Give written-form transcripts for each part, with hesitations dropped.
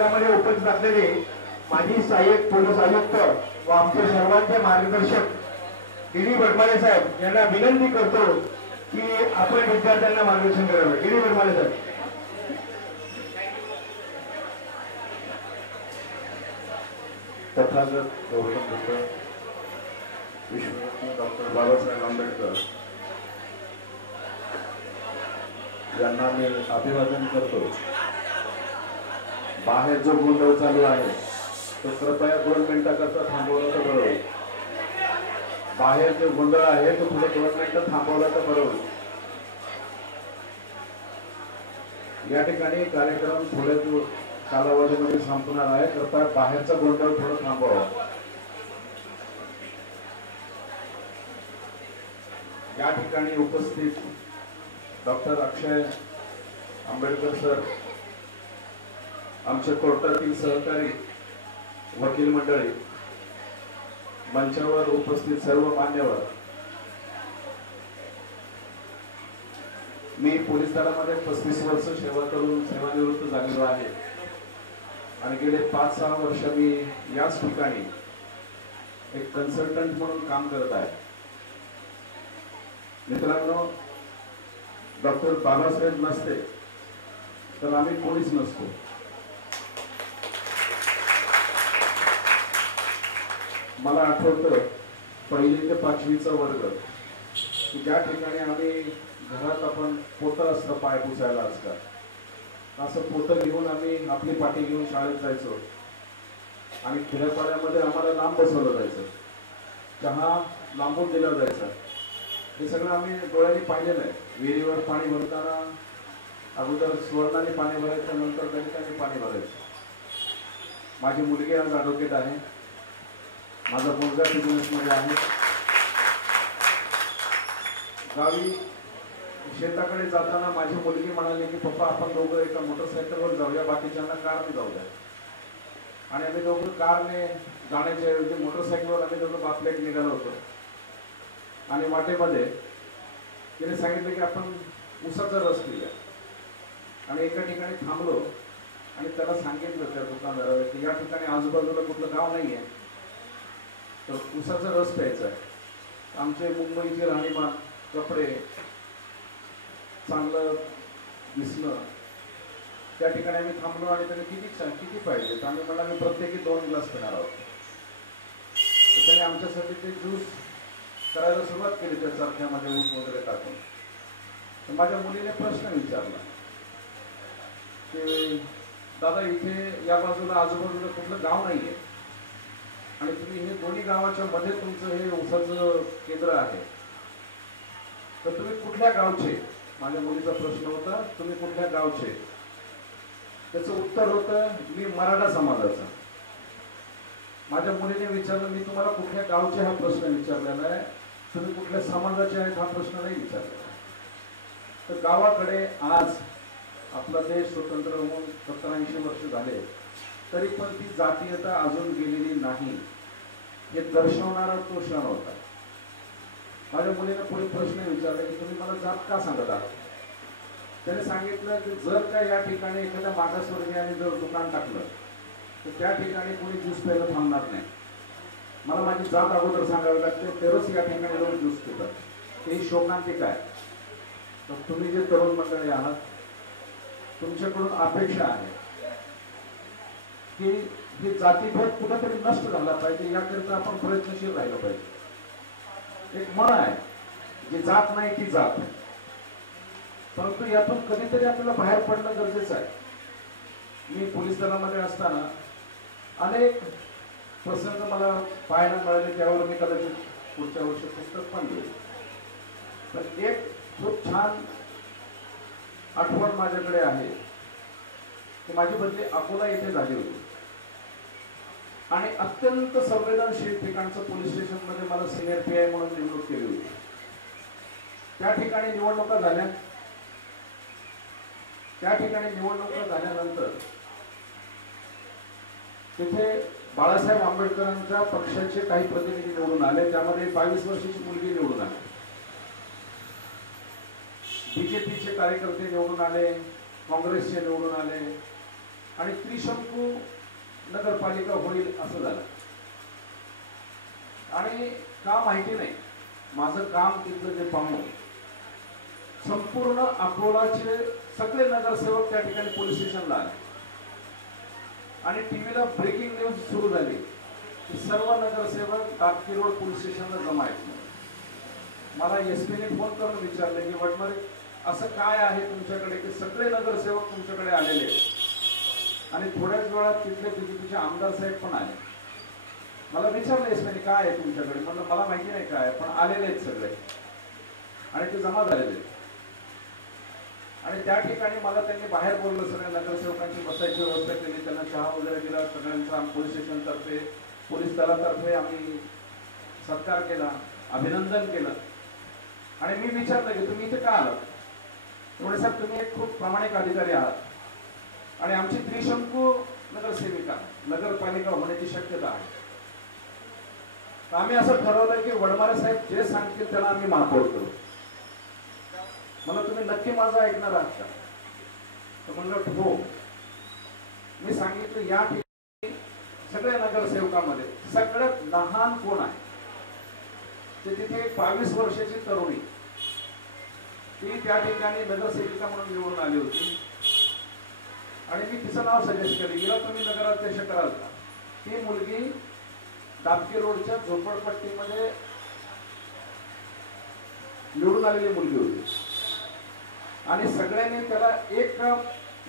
आपल्यामध्ये उपस्थित असलेले माजी सहाय्यक पोलीस आयुक्त व आमचे सर्वांचे मार्गदर्शक डी बडमाले साहेब यांना विनंती करतो की आपण विद्यार्थ्यांना मार्गदर्शन करावे। डी बडमाले साहेब। तथागत गौतम बुद्ध विश्वरत्न डॉक्टर बाबासाहेब आंबेडकर यांना मी अभिवादन करतो। बाहेर जो गोंधळ चालू आहे तो कृपया 2 मिनिटाकरता थांबवला तर बरं होईल। बाहेर जो गोंधळ आहे तो थोडं 2 मिनिटं थांबवला तर बरं होईल। या ठिकाणी कार्यक्रम थोड्या कालावधीमध्ये संपणार आहे, कृपया बाहेरचा गोंधळ थोडं थांबवा। या ठिकाणी उपस्थित डॉक्टर अक्षय आंबेडकर सर, आमच्या कोर्टातील सहकारी वकील मंडळी, मंचावर उपस्थित सर्व मान्यवर, मी पोलीस दलामध्ये 35 वर्ष सेवा करून सेवानिवृत्त झालेलो आहे आणि गेले 5-6 वर्ष मी याच ठिकाणी एक कन्सल्टंट म्हणून काम करत आहे। मित्रांनो, डॉक्टर बाबासाहेब नसते तर आम्ही कोणीच नसतो। मला आठवतं 1ली ते 5वीचा वर्ग की ज्या ठिकाणी आम्ही घरात आपण पोतं असतं पाय पुसायला असतात, असं पोतं घेऊन आम्ही आपली पाठी घेऊन शाळेत जायचो आणि खेड्यापाड्यामध्ये आम्हाला लांब बसवलं जायचं, चहा लांबून दिला जायचा। हे सगळं आम्ही डोळ्यांनी पाहिलेलं आहे। विहिरीवर पाणी भरताना अगोदर स्वर्णाने पाणी भरायचं, नंतर गणिताने पाणी भरायचं। माझी मुलगी आज ॲडव्होकेट आहे, माझा मुलगा बिझनेसमध्ये आहे। गावी शेताकडे जाताना माझी मुलगी म्हणाली की पप्पा आपण दोघं एका मोटरसायकलवर जाऊया, बाकीच्यांना कारने जाऊया। आणि आम्ही दोघं कारने जाण्याच्या ऐवजी मोटरसायकलवर आम्ही दोघं बापलेट निघालो होतो आणि वाटेमध्ये तिने सांगितलं की आपण उसाचा रस पिऊया। आणि एका ठिकाणी थांबलो आणि त्याला सांगितलं त्या दुकानदाराला की या ठिकाणी आजूबाजूला कुठलं गाव नाही आहे, तर उसाचा रस प्यायचा आहे। आमचे मुंबईचे राहणीमान, कपडे, चांगलं दिसणं, त्या ठिकाणी आम्ही थांबलो आणि त्याने किती पाहिजे, आम्ही मला मी प्रत्येकी 2 ग्लास पिणार आहोत। तर त्याने आमच्यासाठी ते ज्यूस करायला सुरुवात केली, त्या चरख्यामध्ये ऊस वगैरे टाकून। तर माझ्या मुलीने प्रश्न विचारला की दादा इथे या बाजूला आजूबाजूला कुठलं गाव नाही आहे आणि तुम्ही हे दोन्ही गावाच्या मध्ये तुमचं हे ऊसाचं केंद्र आहे, तर तुम्ही कुठल्या गावचे? माझ्या मुलीचा प्रश्न होता, तुम्ही कुठल्या गावचे? त्याचं उत्तर होतं, मी मराठा समाजाचा। माझ्या मुलीने विचारलं, मी तुम्हाला कुठल्या गावचे हा प्रश्न विचारलेला आहे, तुम्ही कुठल्या समाजाचे आहेत हा प्रश्न नाही विचारलेला। तर गावाकडे आज आपला देश स्वतंत्र होऊन 70-80 वर्ष झाले तरी पण ती जातीयता अजून गेलेली नाही, हे दर्शवणारा तो क्षण होता। माझ्या मुलीने पुढे प्रश्न विचारला की तुम्ही मला जात का सांगत आहात? त्याने सांगितलं की जर का या ठिकाणी एखाद्या मागासवर्गीयाने जर दुकान टाकलं तर त्या ठिकाणी कोणी ज्यूस प्यायला थांबणार नाही, मला माझी जात अगोदर सांगावी लागते, तरच या ठिकाणी लोक ज्यूस पितात। हे शोकांतिक आहे। तर तुम्ही जे तरुण मंडळी आहात, तुमच्याकडून अपेक्षा आहे की हे जातीभेद कुठेतरी नष्ट झाला पाहिजे, याकरिता आपण प्रयत्नशील राहिलं पाहिजे। एक म्हण आहे, जी जात नाही ती जात, परंतु यातून कधीतरी आपल्याला बाहेर पडणं गरजेचं आहे। मी पोलीस दलामध्ये असताना अनेक प्रसंग मला पाहायला मिळाले, त्यावर मी कदाचित पुढच्या वर्षी पुस्तक पण लिहिलं। पण एक खूप छान आठवण माझ्याकडे आहे की माझी बदली अकोला येथे झाली होती आणि अत्यंत संवेदनशील ठिकाणचं पोलीस स्टेशन मध्ये मला सिनियर PI म्हणून निवडणूक केली होती। त्या ठिकाणी निवडणुका झाल्या। त्या ठिकाणी निवडणुका झाल्यानंतर तिथे बाळासाहेब आंबेडकरांच्या पक्षाचे काही प्रतिनिधी निवडून आले, त्यामध्ये 22 वर्षाची मुलगी निवडून आली। BJPचे कार्यकर्ते निवडून आले, काँग्रेसचे निवडून आले, आणि त्रिशंकू नगरपालिका होईल असं झालं. आणि का माहिती नाही, माझं काम तिथलं जे पाहून संपूर्ण अकोलाचे सगळे नगरसेवक त्या ठिकाणी पोलीस स्टेशनला आले आणि टीव्हीला ब्रेकिंग न्यूज सुरू झाली की सर्व नगरसेवक तापकी रोड पोलीस स्टेशनला जमा आहेत. मला एसपीने फोन करून विचारले की वडमरे असं काय आहे तुमच्याकडे की सगळे नगरसेवक तुमच्याकडे आलेले आहेत आणि थोड्याच वेळात तिथले बीजेपीचे आमदार साहेब पण आले. मला विचारलं एसपीने काय आहे तुमच्याकडे, म्हणलं मला माहिती नाही काय, पण आलेले आहेत सगळे आणि ते जमा झालेले आहेत. आणि त्या ठिकाणी मला त्यांनी बाहेर बोललं, सगळ्या नगरसेवकांची बसायची व्यवस्था केली, त्यांना चहा वगैरे दिला, सगळ्यांचा पोलीस स्टेशन तर्फे पोलीस दलातर्फे आम्ही सत्कार केला, अभिनंदन केलं. आणि मी विचारलं की तुम्ही इथे का आलात? त्यामुळे साहेब तुम्ही एक खूप प्रामाणिक अधिकारी आहात आणि आमची त्रिशंकू नगरसेविका नगरपालिका होण्याची शक्यता आहे. तर आम्ही असं ठरवलं की वडमारे साहेब जे सांगतील त्याला आम्ही महापौर करू. मला तुम्ही नक्की माझं ऐकणार आहात का? तर म्हणलं हो. मी सांगितलं या ठिकाणी सगळ्या नगरसेवकामध्ये सगळ्यात लहान कोण आहे ते तिथे 22 वर्षाची तरुणी, ती त्या ठिकाणी नगरसेविका म्हणून निवडून आली होती आणि मी तिचं नाव सजेस्ट केलं, हिला तुम्ही नगराध्यक्ष कराल का? ती मुलगी तापकी रोडच्या झोपडपट्टीमध्ये निवडून आलेली मुलगी होती आणि सगळ्यांनी त्याला एक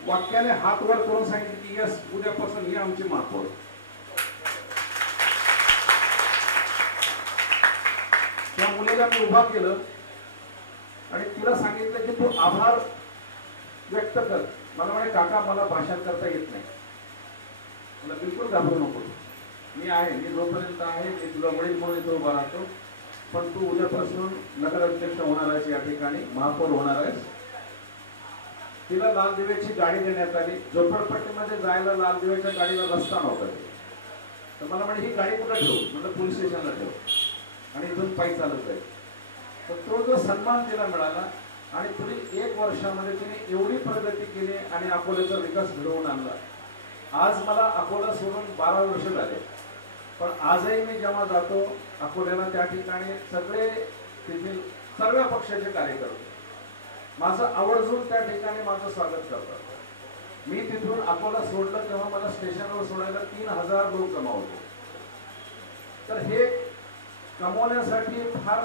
वाक्याने हात वर करून सांगितलं की यस, उद्यापासून ही आमची महापौर. त्या मुलीला मी उभा केलं आणि तिला सांगितलं की तू आभार व्यक्त कर. मला म्हणे काका मला भाषण करता येत नाही. मला बिलकुल घाबरू नको, मी आहे, मी जोपर्यंत आहे मी तुला वडील म्हणून इथं उभा राहतो, पण तू उद्यापासून नगराध्यक्ष होणार आहेस, या ठिकाणी महापौर होणार आहेस. तिला लाल दिव्याची गाडी देण्यात आली. झोपडपट्टीमध्ये जायला लाल दिव्याच्या गाडीला रस्ता नव्हता. तर मला म्हणे ही गाडी कुठं ठेवू? म्हणजे पोलीस स्टेशनला ठेव आणि इथून पायी चालत जाईल. तर तो जो सन्मान तिला मिळाला आणि पुढे 1 वर्षामध्ये तिने एवढी प्रगती केली आणि अकोल्याचा विकास घडवून आणला. आज मला अकोला सोडून 12 वर्ष झाले, पण आजही मी जेव्हा जातो अकोल्याला त्या ठिकाणी सगळे तेथील सर्व पक्षाचे कार्यकर्ते माझं आवर्जून त्या ठिकाणी माझं स्वागत करतात. मी तिथून अकोला सोडलं तेव्हा मला स्टेशनवर सोडायला 3000 लोक जमा होते. तर हे कमवण्यासाठी फार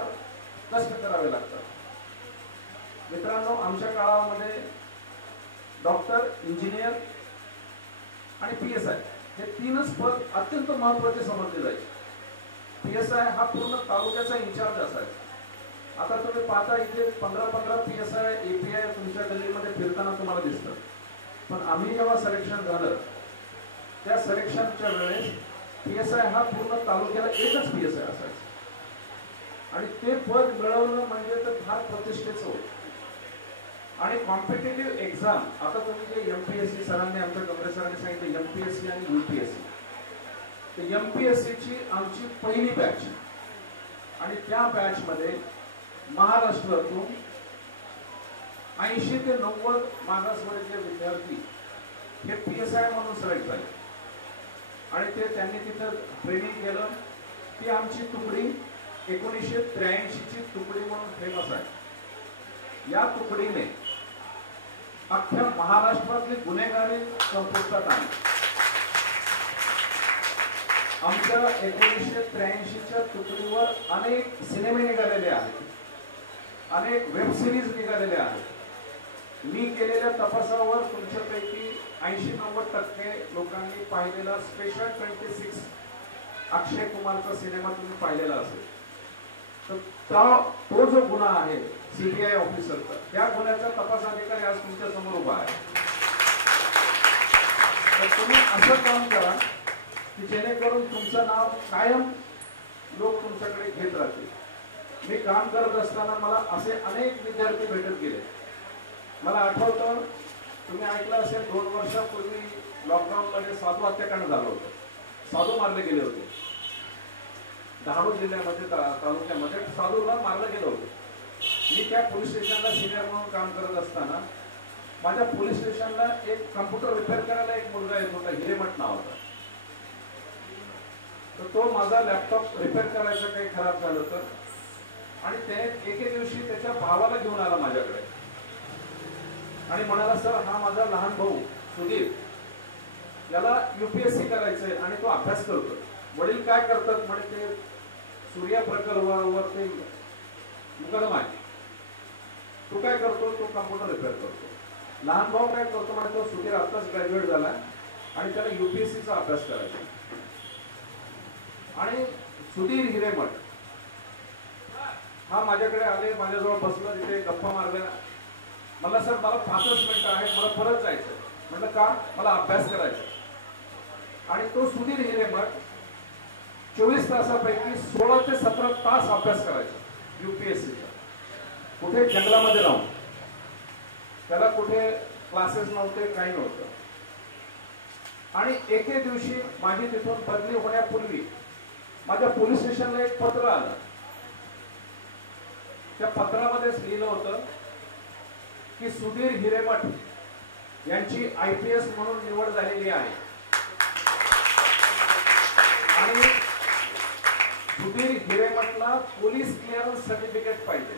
कष्ट करावे लागतात. मित्रांनो, आमच्या काळामध्ये डॉक्टर, इंजिनियर आणि PSI हे 3च पद अत्यंत महत्वाचे समजले जायचे. PSI हा पूर्ण तालुक्याचा इन्चार्ज असायचा. आता तुम्ही पाहता इथे 15 PSI API तुमच्या गल्लीमध्ये फिरताना तुम्हाला दिसतं. पण आम्ही जेव्हा सिलेक्शन झालं त्या सिलेक्शनच्या वेळेस PSI हा पूर्ण तालुक्याला एकच PSI असायचा आणि ते पद मिळवणं म्हणजे तर फार प्रतिष्ठेचं होतं. आणि कॉम्पिटेटिव्ह एक्झाम, आता तुम्ही जे MPSC सरांनी आमच्या कमरे सरांनी सांगितलं MPSC आणि UPSC, तर MPSC ची आमची पहिली बॅच आणि त्या बॅच मध्ये महाराष्ट्रातून 80 ते 90 मागासवर्गीय विद्यार्थी हे PSI म्हणून सिलेक्ट झाले आणि ते त्यांनी तिथं ट्रेनिंग केलं. ती आमची तुकडी 1983 ची तुकडी म्हणून फेमस आहे. या तुकडीने अख्ख्या महाराष्ट्रातली गुन्हेगारी संपुष्टात आणली. आमच्या 1983च्या तुकडीवर अनेक सिनेमे निघालेले आहेत, अनेक वेब सिरीज निघालेल्या आहेत. मी केलेल्या तपासावर तुमच्यापैकी 80-90% लोकांनी पाहिलेला स्पेशल 26 अक्षय कुमारचा सिनेमा तुम्ही पाहिलेला असेल. तर तो जो गुन्हा आहे CBI ऑफिसरचा, त्या गुन्ह्याचा तपास अधिकारी आज तुमच्या समोर उभा आहे. तर तुम्ही असं काम करा की जेणेकरून तुमचं नाव कायम लोक तुमच्याकडे घेत राहतील. मी काम करत असताना मला असे अनेक विद्यार्थी भेटत गेले. मला आठवतं, तुम्ही ऐकलं असेल 2 वर्षापूर्वी लॉकडाऊन मध्ये साधू हत्याकांड झालं होतं. साधू मारले गेले होते. डहाणू जिल्ह्यामध्ये तालुक्यामध्ये साधूला मारलं गेलं होतं. मी त्या पोलीस स्टेशनला सिनियर म्हणून काम करत असताना माझ्या पोलीस स्टेशनला एक कम्प्युटर रिपेअर करायला एक मुलगा येत होता, हिरेमठ नावाचा. तर तो माझा लॅपटॉप रिपेअर करायचं काही खराब झालं तर, आणि ते एके दिवशी त्याच्या भावाला घेऊन आला माझ्याकडे आणि म्हणाला, सर हा माझा लहान भाऊ सुधीर, याला UPSC करायचंय आणि तो अभ्यास करतो. वडील काय करतात म्हणे, ते सूर्या प्रकल्पावर ते मुकदमा आहे. तो काय करतो, तो कम्प्युटर रिपेअर करतो. लहान भाऊ काय करतो म्हणे, तो सुधीर आताच ग्रॅज्युएट झाला आणि त्याला UPSCचा अभ्यास करायचा. आणि सुधीर हिरेमठ हा माझ्याकडे आले, माझ्याजवळ बसला, तिथे गप्पा मारल्या. मला सर मला 5 मिनिटं आहेत, मला परत जायचं. म्हटलं का, मला अभ्यास करायचा. आणि तो सुधीर हिरेमठ 24 तासापैकी 16 ते 17 तास अभ्यास करायचा UPSCचा. कुठे जंगलामध्ये राहून, त्याला कुठे क्लासेस नव्हते, काही नव्हतं. आणि एके दिवशी माझी तिथून बदली होण्यापूर्वी माझ्या पोलीस स्टेशनला एक पत्र आलं. त्या पत्रामध्येच लिहिलं होतं की सुधीर हिरेमठ यांची IPS म्हणून निवड झालेली आहे आणि सुधीर हिरेमठला पोलीस क्लिअरन्स सर्टिफिकेट पाहिजे.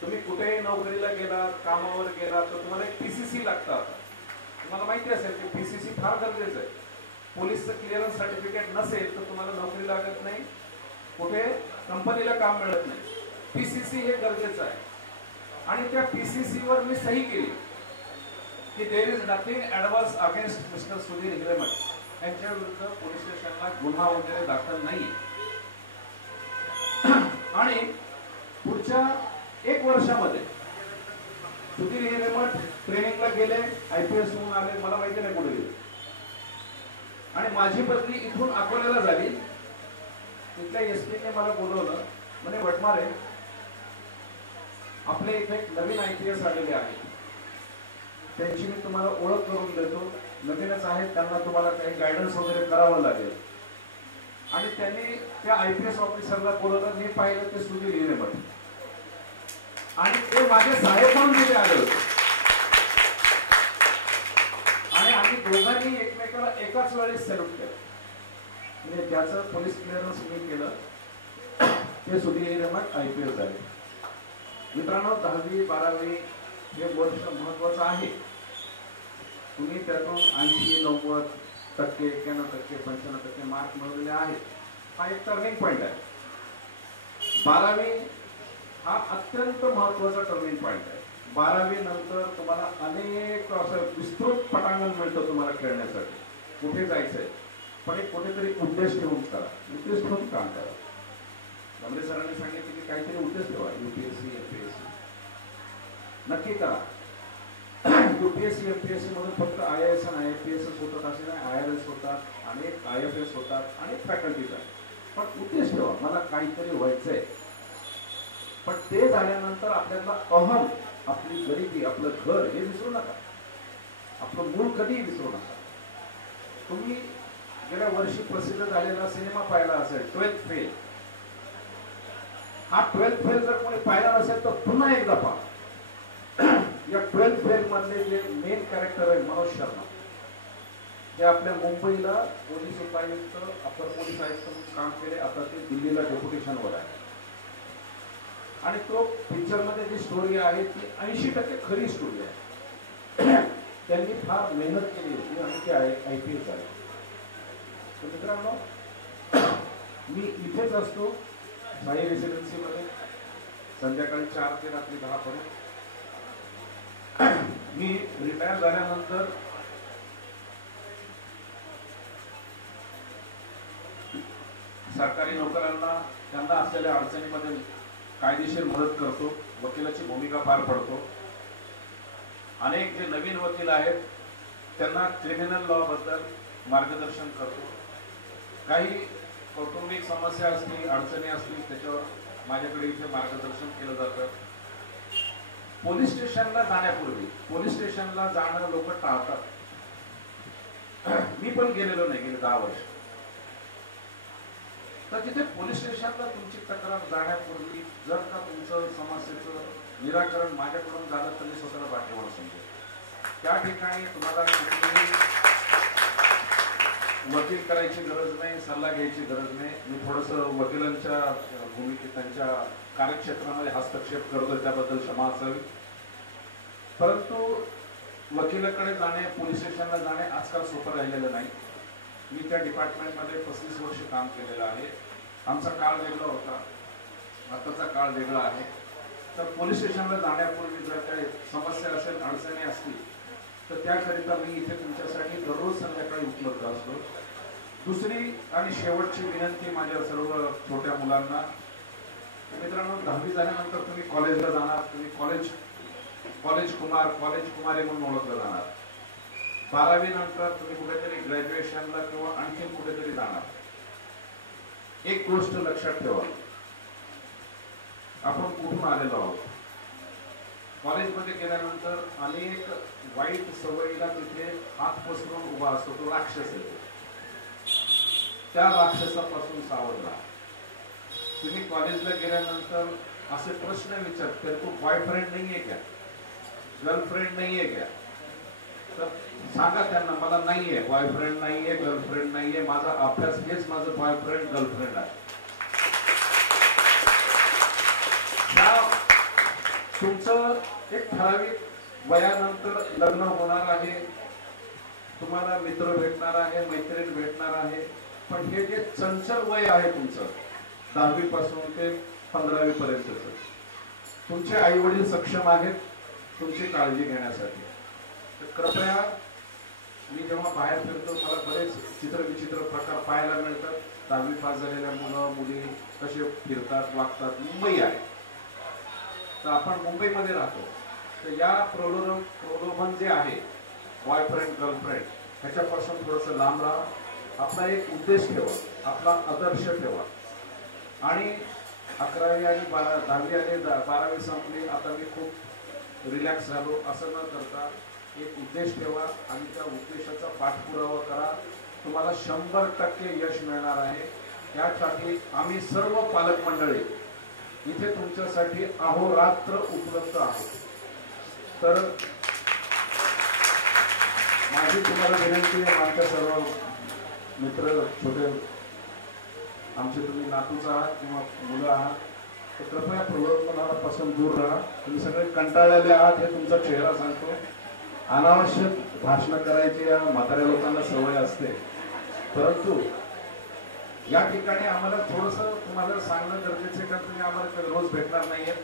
तुम्ही कुठेही नोकरीला गेलात, कामावर गेलात तर तुम्हाला एक PCC लागतात. तुम्हाला माहिती असेल की PCC फार गरजेचं आहे. पोलीसचं क्लिअरन्स सर्टिफिकेट नसेल तर तुम्हाला नोकरी लागत नाही, कुठे कंपनीला काम मिळत नाही. PCC हे गरजेचं आहे. आणि त्या PCC वर मी सही केली की there is nothing adverse against mister Sudhir Hiremath, यांच्या विरुद्ध पोलीस स्टेशनला गुन्हा वगैरे दाखल नाही. आणि पुढच्या 1 वर्षामध्ये सुधीर हिरेमठ ट्रेनिंगला गेले, IPS होऊन आले, मला माहिती नाही कुठे गेले. आणि माझी बदली इथून अकोल्याला झाली. तिथल्या SP ने मला बोलवलं, म्हणे वटमारे आपल्या इथे एक नवीन IPS आलेले आहे, त्यांची मी तुम्हाला ओळख करून देतो. नवीनच आहेत, त्यांना तुम्हाला काही गायडन्स वगैरे करावं लागेल. आणि त्यांनी त्या IPS ऑफिसरला बोलवलं. मी पाहिलं ते सुधीर हिरेमठ आणि ते माझे साहेब म्हणून तिथे आले होते. आणि आम्ही दोघांनी एकमेकाला एकाच वेळेस सॅल्यूट केलं. म्हणजे त्याचं पोलीस क्लिअरन्स मी केलं, ते सुधीर हिरेमठ IPS झाले. मित्रांनो, 10वी 12वी हे वर्ष महत्वाचं आहे. तुम्ही त्यातून 80, 90%, 91%, 95% मार्क मिळवलेले आहेत. हा एक टर्निंग पॉइंट आहे. 12वी हा अत्यंत महत्वाचा टर्निंग पॉइंट आहे. 12वी नंतर तुम्हाला अनेक असं विस्तृत पटांगण मिळतं तुम्हाला खेळण्यासाठी. कुठे जायचंय पण एक कुठेतरी उद्देश ठेवून करा, उद्देश ठेवून काम करा. गमरे सरांनी सांगितले की काहीतरी उद्देश ठेवा. UPSC MPSC नक्की करा. UPSC MPSC मधून फक्त IAS आणि IPS होतात असे नाही, IRS होतात, अनेक IFS होतात, अनेक फॅकल्टीज आहेत. पण उद्देश ठेवा, मला काहीतरी व्हायचंय. पण ते झाल्यानंतर आपल्याला अहम, आपली गरिबी, आपलं घर हे विसरू नका. आपलं मूळ कधीही विसरू नका. तुम्ही गेल्या वर्षी प्रसिद्ध झालेला सिनेमा पाहिला असेल 12th फेल. हा 12th फेल जर कोणी पाहिला नसेल तर पुन्हा एकदा पहा. या 12th फेल मधले जे मेन कॅरेक्टर आहे मनोज शर्मा, ते आपल्या मुंबईला पोलीस उपायुक्त, अपर पोलीस आयुक्त म्हणून काम केले. आता ते दिल्लीला डेप्युटेशनवर आहे. आणि तो पिक्चर मध्ये जी स्टोरी आहे ती 80% खरी स्टोरी आहे. त्यांनी फार मेहनत केली होती आणि ते IPS झाले. तर मित्रांनो, मी इथेच असतो साई रेसिडेन्सी मध्ये संध्याकाळी 4 ते रात्री 10 पर्यंत. मी रिटायर झाल्यानंतर सरकारी नोकरांना त्यांना असलेल्या अडचणीमध्ये कायदेशीर मदत करतो, वकिलाची भूमिका पार पडतो. अनेक जे नवीन वकील आहेत त्यांना क्रिमिनल लॉ बद्दल मार्गदर्शन करतो. काही कौटुंबिक समस्या असतील, अडचणी असतील, त्याच्यावर माझ्याकडे इथे मार्गदर्शन केलं जातं. पोलीस स्टेशनला जाण्यापूर्वी, पोलीस स्टेशनला जाणं लोक टाळतात. मी पण गेलेलो नाही गेले 10 वर्ष. तर तिथे पोलीस स्टेशनला तुमची तक्रार जाण्यापूर्वी जर का तुमचं समस्येचं निराकरण माझ्याकडून झालं तर मी स्वतःला भाग्यवान समजेल. त्या ठिकाणी तुम्हाला कुठलीही वकील करायची गरज नाही, सल्ला घ्यायची गरज नाही. मी थोडंसं वकिलांच्या भूमिकेत त्यांच्या कार्यक्षेत्रामध्ये हस्तक्षेप करतो, त्याबद्दल क्षमा असावी. परंतु वकिलाकडे जाणे, पोलीस स्टेशनला जाणे आजकाल सोपं राहिलेलं नाही. मी त्या डिपार्टमेंटमध्ये 35 वर्ष काम केलेलं आहे. आमचा काळ वेगळा होता, आताचा काळ वेगळा आहे. तर पोलीस स्टेशनला जाण्यापूर्वी जर काही समस्या असेल, अडचणी असतील, तर त्याकरिता मी इथे तुमच्यासाठी दररोज संध्याकाळी उपलब्ध असतो. दुसरी आणि शेवटची विनंती माझ्या सर्व छोट्या मुलांना, मित्रांनो, 10वी झाल्यानंतर तुम्ही कॉलेजला जाणार, तुम्ही कॉलेज कुमारी म्हणून ओळखलं जाणार. 12वी नंतर तुम्ही कुठेतरी ग्रॅज्युएशनला किंवा आणखी कुठेतरी जाणार. एक गोष्ट लक्षात ठेवा, आपण कुठून आलेलो आहोत. कॉलेजमध्ये गेल्यानंतर अनेक वाईट सवयीला तिथे हात पसरून उभा असतो, तो राक्षस येतो. त्या राक्षसापासून सावध राहा. तुम्ही कॉलेजला गेल्यानंतर असे प्रश्न विचारते, तो बॉयफ्रेंड नाहीये का, गर्लफ्रेंड नाहीये का, तर सांगा त्यांना मला नाहीये, बॉयफ्रेंड नाहीये, गर्लफ्रेंड नाहीये, माझा अभ्यास हेच माझं बॉयफ्रेंड गर्लफ्रेंड आहे. तुमचं एक ठराविक वयानंतर लग्न होणार आहे, तुम्हाला मित्र भेटणार आहे, मैत्रीण भेटणार आहे. पण हे जे चंचल वय आहे तुमचं 10वी पासून ते 15वी पर्यंतच, तुमचे आई वडील सक्षम आहेत तुमची काळजी घेण्यासाठी. तर कृपया, मी जेव्हा बाहेर फिरतो मला बरेच चित्रविचित्र प्रकार पाहायला मिळतात. 10वी पास झालेल्या मुलं मुली कसे फिरतात, वागतात. मुंबई आहे, तर आपण मुंबईमध्ये राहतो. तर या प्रलोभन जे आहे बॉयफ्रेंड गर्लफ्रेंड ह्याच्यापासून थोडंसं लांब राहा. आपला एक उद्देश ठेवा, आपला आदर्श ठेवा. आणि 11वी आणि 10वी आणि 12वी संपली, आता मी खूप रिलॅक्स झालो असं न करता एक उद्देश ठेवा आणि त्या उद्देशाचा पाठपुरावा करा. तुम्हाला 100% यश मिळणार आहे. यासाठी आम्ही सर्व पालक मंडळी इथे तुमच्यासाठी अहोरात्र उपलब्ध आहोत. तर माझी तुम्हाला विनंती आहे, आमच्या सर्व मित्र छोटे आमचे, तुम्ही नातूच आहात किंवा मुलं आहात, तर कृपया प्रलोभनापासून दूर राहा. तुम्ही सगळे कंटाळलेले आहात हे तुमचा चेहरा सांगतो. अनावश्यक भाषण करायची या म्हाताऱ्या लोकांना सवय असते. परंतु या ठिकाणी आम्हाला थोडंसं तुम्हाला सांगणं गरजेचं आहे, कारण तुम्ही आम्हाला रोज भेटणार नाहीये.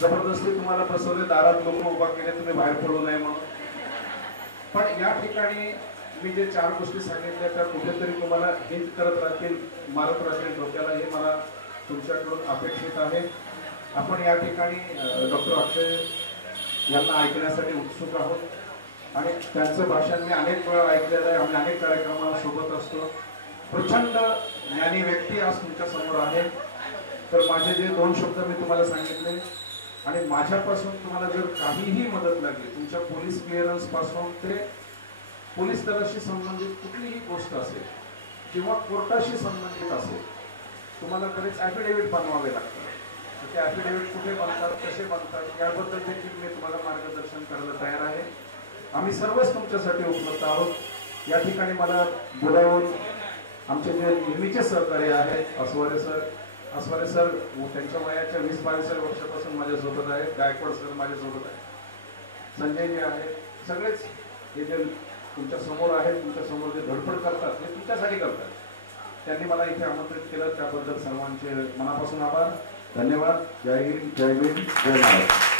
जबरदस्ती तुम्हाला बसवले, दारात लोक उभा केले, तुम्ही बाहेर पडू नये म्हणून. पण या ठिकाणी मी जे 4 गोष्टी सांगितल्या त्या कुठेतरी तुम्हाला हिंट करत राहतील, मारत राहतील डोक्याला, हे मला तुमच्याकडून अपेक्षित आहे. आपण या ठिकाणी डॉक्टर अक्षय यांना ऐकण्यासाठी उत्सुक आहोत आणि त्यांचं भाषण मी अनेक वेळा ऐकलेलं आहे. आम्ही अनेक कार्यक्रमाला सोबत असतो. प्रचंड ज्ञानी व्यक्ती आज तुमच्या समोर आहे. तर माझे जे 2 शब्द मी तुम्हाला सांगितले, आणि माझ्यापासून तुम्हाला जर काहीही मदत लागली, तुमच्या पोलीस क्लिअरन्स पासून ते पोलीस दलाशी संबंधित कुठलीही गोष्ट असेल किंवा कोर्टाशी संबंधित असेल, तुम्हाला बरेच ॲफिडेव्हिट बनवावे लागतात. ते ॲफिडेव्हिट कुठे बनतात, कसे बनतात, याबद्दल देखील मी तुम्हाला मार्गदर्शन करायला तयार आहे. आम्ही सर्वच तुमच्यासाठी उपलब्ध आहोत. या ठिकाणी मला बोलावून आमचे जे नेहमीचे सहकारी आहेत, अस्वारे सर त्यांच्या वयाच्या 20-22 वर्षापासून माझ्यासोबत आहेत. गायकवाड सर माझ्यासोबत आहेत. संजयजी आहेत. सगळेच हे जे तुमच्या समोर आहेत, तुमच्या समोर जे धडपड करतात हे तुमच्यासाठी करतात. त्यांनी मला इथे आमंत्रित केलं, त्याबद्दल सर्वांचे मनापासून आभार. धन्यवाद. जय हिंद, जय भीम, जय महाराष्ट्र.